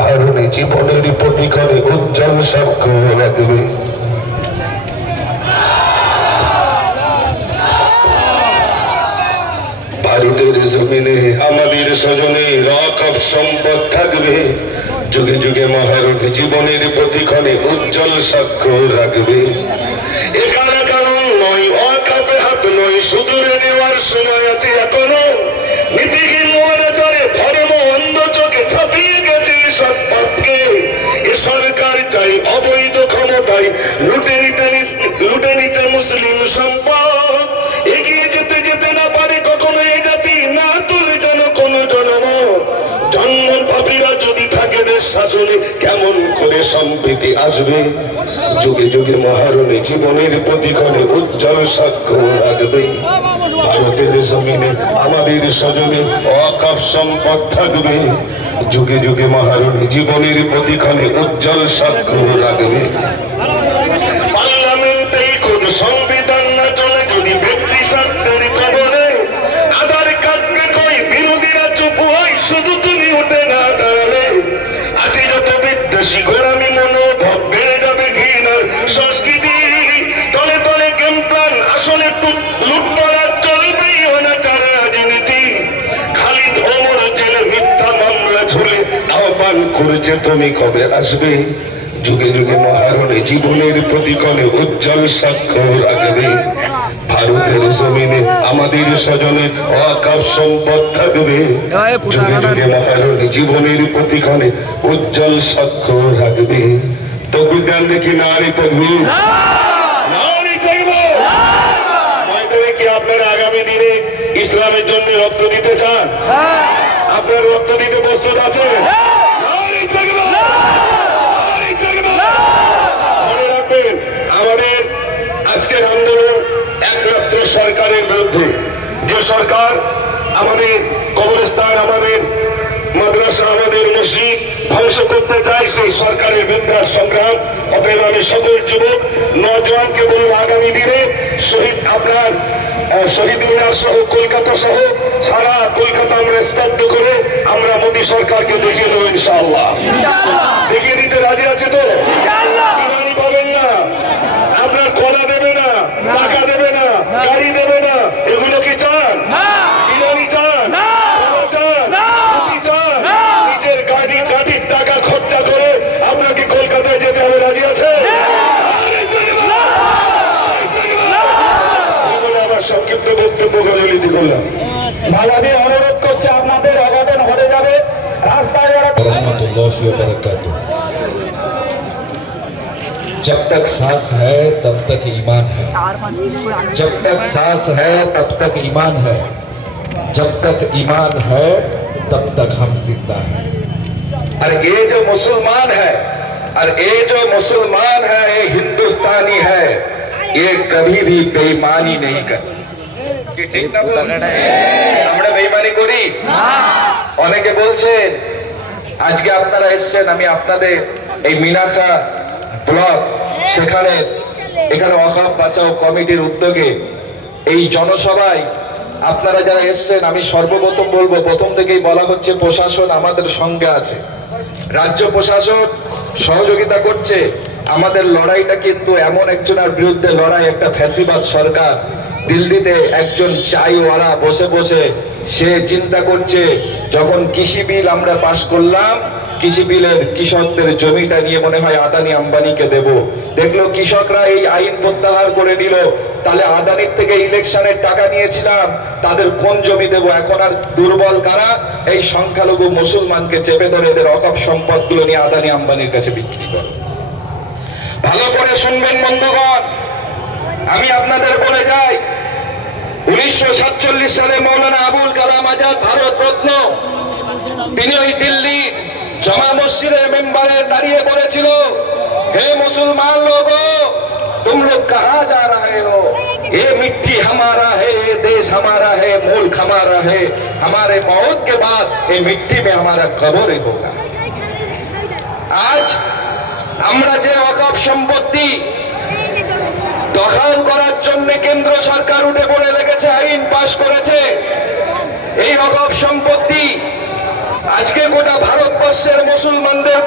মহারণী জীবনের প্রতিক্ষণে উজ্জ্বল সাক্ষ্য রাখবে। ভারতের জমিনে আমাদের স্বজনে রকম সম্পদ থাকবে, যুগে যুগে মহারণী জীবনের প্রতিক্ষণে উজ্জ্বল সাক্ষ্য রাখবে। এখানে কারণ নয়, অকাপে হাত নয়, সুদূরে নেওয়ার সময় আছে এখনো। নীতিহীন মহারাচারে ধর্ম অন্ধ চোখে ছাপিয়ে গেছে সব পথকে। এ সরকার চাই অবৈধ ক্ষমতায় লুটে নিতে মুসলিম সম্পদ। এগিয়ে যেতে যেতে না পারে কখনো এই জাতি, না তুলে যেন কোন জনমত। জন্ম পাপীরা যদি থাকে দেশ শাসনে, কেমন করে সম্প্রীতি আসবে? যুগে যুগে মহারণী জীবনের প্রতিক্ষণে উজ্জ্বল সাক্ষ্য রাখবে। ভারতের জমিনে আমাদের স্বজনে অকাপ সম্পদ থাকবে, যুগে যুগে মহারণী জীবনের প্রতিক্ষণে উজ্জ্বল সাক্ষ্য রাখবে। পার্লামেন্টেই খোদ সংবিধান না চলে যদি ব্যক্তি স্বার্থের কবরে, আধার কার্ডকে কই বিরোধীরা চুপ হয় শুধু তুমি উঠে না দাঁড়ালে। আছে যত বিদ্বেষী গোড়ামি মনোভাব, বেড়ে যাবে ঘৃণার সংস্কৃতি। তলে তলে গেম প্ল্যান, আসলে লুটপাট চলবেই অনাচার রাজনীতি। খালিদ ওমর জেলে মিথ্যা মামলা ঝুলে আহ্বান করেছে তুমি কবে আসবে? যুগে যুগে মহারণী জীবনের প্রতিক্ষণে উজ্জ্বল সাক্ষ্য রাখবে। ভারতের জমিনে আমাদের স্বজনের অকাপ সম্পদ থাকবে, যুগে যুগে মহারণী জীবনের প্রতিক্ষণে উজ্জ্বল সাক্ষ্য রাখবে। তকবীর দেন দেখি, নারী তকবীর, নারী তকবীর। ময়দানে কি আপনারা আগামী দিনে ইসলামের জন্য রক্ত দিতে চান? আপনারা রক্ত দিতে প্রস্তুত আছেন? নারী তকবীর। মনে রাখবেন, আমাদের আজকের আন্দোলন একমাত্র সরকারের বিরুদ্ধে। যে সরকার আমাদের কবরস্থান, আমাদের মাদ্রাসা, আমাদের মসজিদ ধ্বংস করতে চায়, সেই সরকারের বিরুদ্ধে সংগ্রাম। অতএব আমি সকল যুবক নওজোয়ানকে বলব, আগামী দিনে শহীদ মিনার সহ কলকাতা সহ সারা কলকাতা আমরা স্তব্ধ করে আমরা মোদী সরকারকে দেখিয়ে দেবো ইনশাআল্লাহ। দেখিয়ে দিতে রাজি আছে তো? বিরিয়ানি পাবেন না, আপনার কলা দেবে না, টাকা দেবে না, গাড়ি দেবে না, এগুলো কি চান? বিরিয়ানি চান? কলা চান? রুটি চান? নিজের গাড়ির টাকা খরচা করে আপনাকে কলকাতায় যেতে হবে, রাজি আছে? আমার সংক্ষিপ্ত বক্তব্য গজলিতে করলাম। ভাইয়াদের অনুরোধ করছে, আপনাদের অঘটন ঘটে যাবে রাস্তায় যারা। जब तक सांस है तब तक ईमान है, जब तक सांस है तब तक ईमान है, जब तक ईमान है तब तक हम जिंदा हैं। और ये जो मुसलमान है, और ये जो मुसलमान है, ये हिंदुस्तानी है, ये कभी भी बेईमानी नहीं करता। আমরা বেঈমানি করি? অনেকে বলছেন, আজকে আপনারা এসেছেন, আমি আপনাদের এই মিনাখা ব্লক, এখানে ওয়াকফ বাঁচাও কমিটির উদ্যোগে এই জনসভায় আপনারা যারা এসেছেন, আমি সর্বপ্রথম বলবো, প্রথম থেকেই বলা হচ্ছে প্রশাসন আমাদের সঙ্গে আছে, রাজ্য প্রশাসন সহযোগিতা করছে। আমাদের লড়াইটা কিন্তু এমন একজনের বিরুদ্ধে লড়াই, একটা ফ্যাসিবাদ সরকার দিল্লিতে একজন চাইওয়ালা বসে বসে সে চিন্তা করছে, যখন কৃষি বিল আমরা পাশ করলাম, কৃষি বিলের কৃষকদের জমিটা নিয়ে মনে হয় আদানি আম্বানিকে দেব। দেখলো কৃষকরা এই আইন প্রত্যাহার করে নিল, তাহলে আদানির থেকে ইলেকশনের টাকা নিয়েছিলাম, তাদের কোন জমি দেব? এখন আর দুর্বল কারা? এই সংখ্যালঘু মুসলমানকে চেপে ধরে এদের অকাপ সম্পদগুলো নিয়ে আদানি আম্বানির কাছে বিক্রি করে। ভালো করে শুনবেন বন্ধুগণ, আমি আপনাদের বলে যাই, 1947 সালে মৌলানা আবুল কালাম আজাদ ভারত রত্ন, তিনি ওই দিল্লি জামা মসজিদের মেম্বারে দাঁড়িয়ে বলেছিল, হে মুসলমান লোগো, तुम लोग कहाँ जा रहे हो? ये मिट्टी हमारा है, ये देश हमारा है, मुल्क हमारा है, हमारे मौत के बाद ये मिट्टी में हमारा कब्र होगा। आज আমরা যে ওয়াকফ সম্পত্তি দখল করার জন্য কেন্দ্র সরকার উঠে পড়ে লেগেছে, আইন পাশ করেছে, এই ওয়াকফ সম্পত্তি আজকে গোটা ভারতবর্ষের মুসলমানদের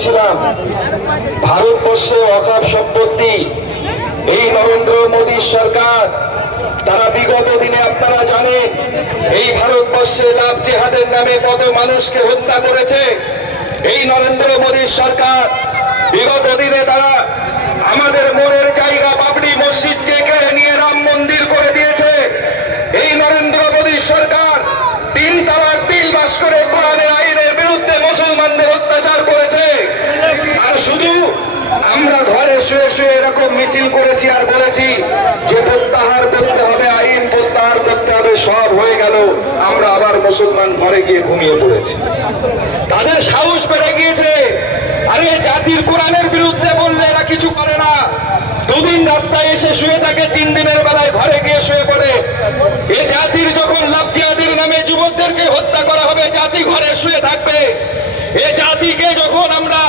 বলছিলাম ভারতবর্ষে ওয়াকফ সম্পত্তি এই নরেন্দ্র মোদী সরকার তারা বিগত দিনে আপনারা জানেন এই ভারতবর্ষে লাভ জেহাদের নামে কত মানুষকে হত্যা করেছে। এই নরেন্দ্র মোদী সরকার বিগত দিনে তারা আমাদের মনের জায়গা বাবরি মসজিদকে কেড়ে নিয়ে রাম মন্দির করে দিয়েছে। এই নরেন্দ্র মোদী সরকার 3 তালাক বিল পাস করে কোরআনের আইনের বিরুদ্ধে মুসলমানদের অত্যাচার করেছে। আর শুধু আমরা ঘরে শুয়ে শুয়ে এরকম মিছিল করেছি আর বলেছি যে প্রত্যাহার করতে হবে, আইন প্রত্যাহার করতে হবে, সব হয়ে গেল, আমরা আবার মুসলমান ঘরে গিয়ে ঘুমিয়ে পড়েছি। তাদের সাহস বেড়ে গিয়েছে। আরে জাতির কোরআনের বিরুদ্ধে বললে এরা কিছু করে না। 2 দিন রাস্তায় এসে শুয়ে থাকে, 3 দিনের বেলায় ঘরে গিয়ে শুয়ে পড়ে। এ জাতির যখন লাভ জিহাদের নামে যুবকদেরকে হত্যা করা হবে, জাতি ঘরে শুয়ে থাকবে। এ জাতিকে যখন আমরা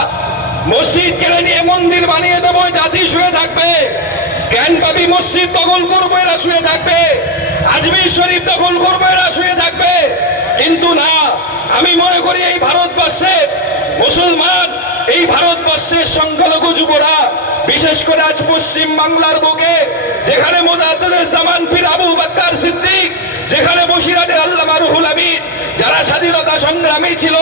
মসজিদ কেড়ে নিয়ে মন্দির বানিয়ে দেবো, জাতি শুয়ে থাকবে। জ্ঞানবাপী মসজিদ দখল করবো, এরা শুয়ে থাকবে। আজমির শরীফ দখল করবো, এরা শুয়ে থাকবে। কিন্তু না, আমি মনে করি এই ভারতবর্ষে মুসলমান, এই ভারতবর্ষের সংখ্যালঘু যুবরা, বিশেষ করে আজ পশ্চিম বাংলার বুকে যেখানে মোজাদ্দেদুজ্জামান পীর আবু বকর সিদ্দিক, যেখানে বসিরহাটের আল্লামা রুহুল আমিন, যারা স্বাধীনতা সংগ্রামী ছিল,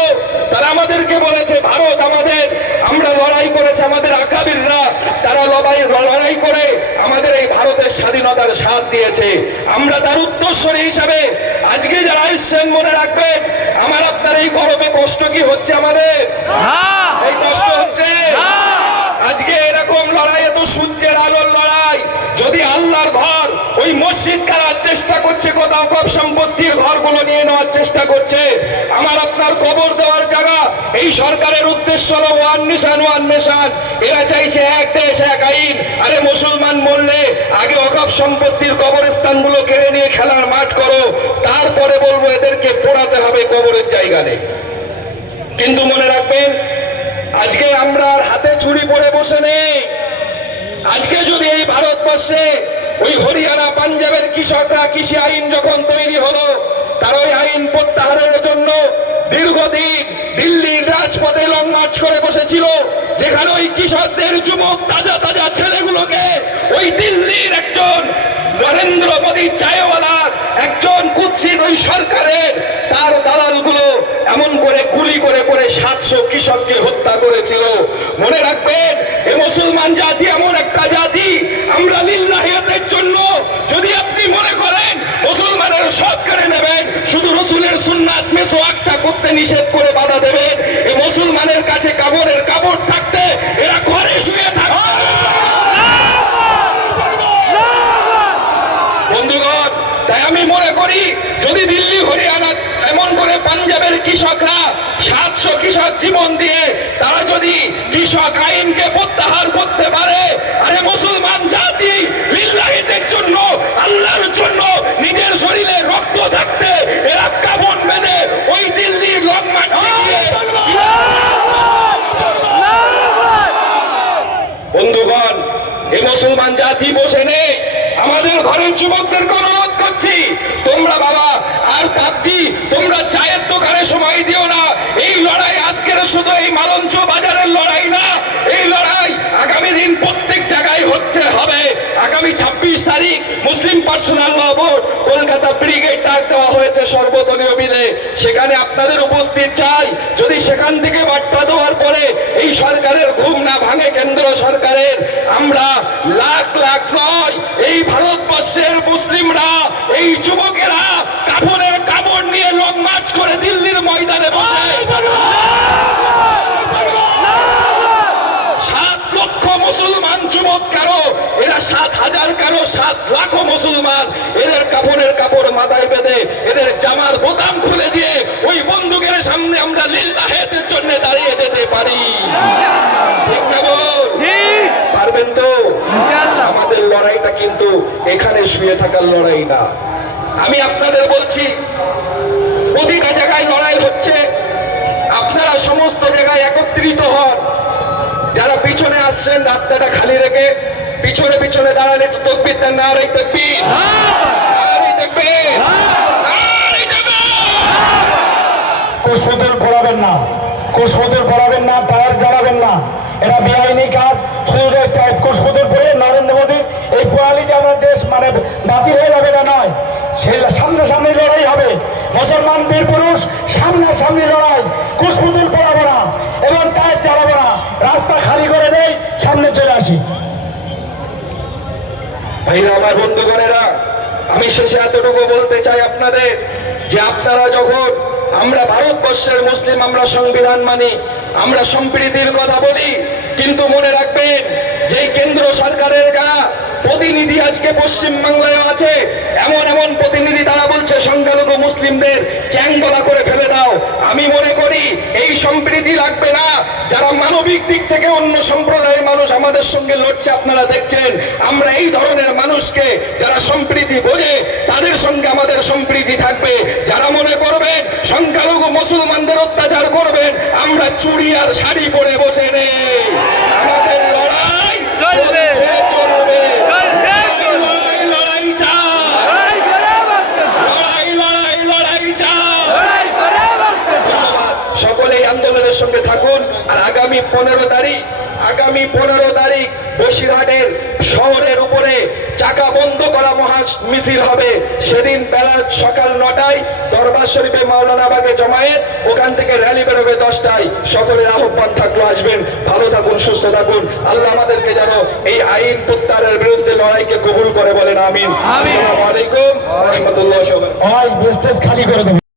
তারা আমাদেরকে বলেছে ভারত আমাদের, আমরা লড়াই করেছে আমাদের আকাবিররা, তারা লড়াই করে আমাদের এই ভারতের স্বাধীনতার সাথ দিয়েছে। আমরা তার উত্তরসূরি হিসাবে আজকে যারা এসছেন মনে রাখবেন, আমার আপনার এই গরমে কষ্ট কি হচ্ছে? আমাদের এই কষ্ট হচ্ছে। আজকে এরকম লড়াই, এত সূর্যের আলোর লড়াই, যদি আল্লাহর ঘর ওই মসজিদ কারার চেষ্টা করছে, কোথাও কব সম্পত্তির ঘরগুলো নিয়ে নেওয়ার চেষ্টা করছে, আমার আপনার কবর দেওয়ার জায়গা, এই সরকারের উদ্দেশ্য হলো ওয়ান নেশন। এরা চাইছে এক দেশ এক আইন। আরে মুসলমান বললে আগে ওয়াকফ সম্পত্তির কবরস্থানগুলো কেড়ে নিয়ে খেলার মাঠ করো, তারপরে বলবো এদেরকে পোড়াতে হবে, কবরের জায়গা নেই। কিন্তু মনে রাখবেন, আজকে আমরা আর হাতে ছুরি পড়ে বসে নেই। আজকে যদি এই ভারতবর্ষে ওই হরিয়ানা পাঞ্জাবের কৃষকরা কৃষি আইন যখন তৈরি হলো, তার ওই আইন প্রত্যাহারের জন্য দীর্ঘদিন দিল্লির রাজপথে লং মার্চ করে বসেছিল, যেখানে ওই কৃষকদের যুবক তাজা তাজা ছেলেগুলোকে ওই দিল্লির একজন নরেন্দ্র মোদী চায়ওয়ালার একজন কুৎসিত ওই সরকারের তার দালালগুলো এমন করে গুলি করে করে 700 কৃষককে হত্যা করেছিল। মনে রাখবেন, এ মুসলমান জাতি এমন একটা জাতি, আমরা লিল্লাহিয়াতের জন্য যদি আপনি মনে করেন মুসলমানের সব কেড়ে নেবেন, শুধু রসুলের সুন্নাত মেসওয়াকটা করতে নিষেধ করে বাধা দেবেন, এই মুসলমানের কাছে কাপড়ের কাপড় থাকতে এরা ঘরে শুয়ে থাকবে। বন্ধুগণ, তাই আমি মনে করি যদি দিল্লি হরিয়ানা এমন করে পাঞ্জাবের কৃষকরা 700 কৃষক জীবন দিয়ে তারা যদি কৃষক আইনকে প্রত্যাহার করতে পারে, আরে মুসলমান জাতি লিল্লাহিদের জন্য, আল্লাহর জন্য নিজের শরীরে রক্ত থাকতে এরা কাপড় বেঁধে ওই দিল্লির লং মার্চে গিয়ে। বন্ধুগণ, এই মুসলমান জাতি বসে নেই। আমাদের ঘরের যুবকদেরকে অনুরোধ করছি, তোমরা বাবা আর পাবজি, তোমরা চায়ের দোকানে সময় দিও না। এই লড়াই আজকের শুধু এই মালঞ্চ বাজারের লড়াই না, এই লড়াই আগামী দিন প্রত্যেক জায়গায় হচ্ছে হবে। আগামী 26 তারিখ মুসলিম পার্সোনাল ল বোর্ড কলকাতা ব্রিগেড ডাক দেওয়া হয়েছে সর্বদলীয় মিলে, সেখানে আপনাদের উপস্থিত চাই। যদি সেখান থেকে বার্তা দেওয়ার পরে এই সরকারের ঘুম না ভাঙে, কেন্দ্র সরকারের, আমরা লাখ লাখ নয়, এই ভারতবর্ষের মুসলিমরা, এই যুবকেরা কাপড়ের কাপড় নিয়ে লং মার্চ করে দিল্লির ময়দানে বসে 7 লক্ষ মুসলমান যুবক, কেন এরা 7,000 কেন 7 লাখ মুসলমান, এদের কাপড়ের কাপড় মাথায় বেঁধে এদের জামার বোতাম খুলে দিয়ে ওই বন্দুকের সামনে আমরা লিল্লাহিয়াতের জন্য দাঁড়িয়ে যেতে পারি। ঠিক না বল? পারবেন তো? আমাদের লড়াইটা কিন্তু এখানে শুয়ে থাকার লড়াই না। আমি আপনাদের বলছি, প্রতিটা জায়গায় লড়াই হচ্ছে, আপনারা সমস্ত জায়গায় একত্রিত হন। যারা পিছনে আসছেন রাস্তাটা খালি রেখে পিছনে পিছনে দাঁড়ান, একটু তাকবীর দেন, নারে তাকবীর, নারে তাকবীর, নারে তাকবীর। সুদূর ঘোরাবেন না, কুশপুতুল পড়াবেন না, টায়ার জ্বালাবেন না, এটা বেআইনি কাজ। শুধু কুশপুতুল পড়ে নরেন্দ্র মোদীর এই পোয়ালি যে আমরা দেশ মানে বাতিল হয়ে যাবে এটা নয়, সেই সামনাসামনি লড়াই হবে। মুসলমান বীর পুরুষ সামনাসামনি লড়াই, কুশপুতুল পড়াবো না এবং টায়ার জ্বালাবো না, রাস্তা খালি করে দেই, সামনে চলে আসি। ভাইরা আমার, বন্ধুগণেরা, আমি শেষে এতটুকু বলতে চাই আপনাদের যে আপনারা যখন আমরা ভারতবর্ষের মুসলিম, আমরা সংবিধান মানি, আমরা সম্প্রীতির কথা বলি, কিন্তু মনে রাখবেন যে কেন্দ্র সরকারের প্রতিনিধি আজকে পশ্চিমবাংলায় আছে, এমন এমন প্রতিনিধি তারা বলছে সংখ্যালঘু মুসলিমদের চ্যাংদোলা করে ফেলে দাও। আমি মনে করি এই সম্প্রীতি লাগবে না। যারা মানবিক দিক থেকে অন্য সম্প্রদায়ের মানুষ আমাদের সঙ্গে লড়ছে, আপনারা দেখছেন, আমরা এই ধরনের মানুষকে যারা সম্প্রীতি বোঝে তাদের সঙ্গে আমাদের সম্প্রীতি থাকবে। যারা মনে করবেন সংখ্যালঘু মুসলমানদের অত্যাচার করবেন, আমরা চুড়ি আর শাড়ি পরে বসে নেই, আমাদের লড়াই চলবে, চলবে। সকলেই আন্দোলনের সঙ্গে থাকুন। আর আগামী 15 তারিখ বসিরহাটের শহরের উপরে চাকা বন্ধ করা মহা মিছিল হবে। সেদিন বেলা সকাল 9টায় দরবার শরীফে মাওলানা বাগে জমায়েত, ওখান থেকে র্যালি বেরোবে 10টায়। সকলের আহ্বান থাকলো, আসবেন। ভালো থাকুন, সুস্থ থাকুন। আল্লাহ আমাদেরকে যেন এই আইন প্রত্যাহারের বিরুদ্ধে লড়াইকে কবুল করে, বলেন আমিন। আসসালামু আলাইকুম ওয়া রাহমাতুল্লাহি ওয়া বারাকাতুহু। ওই বেস্টেজ খালি করে দেবে।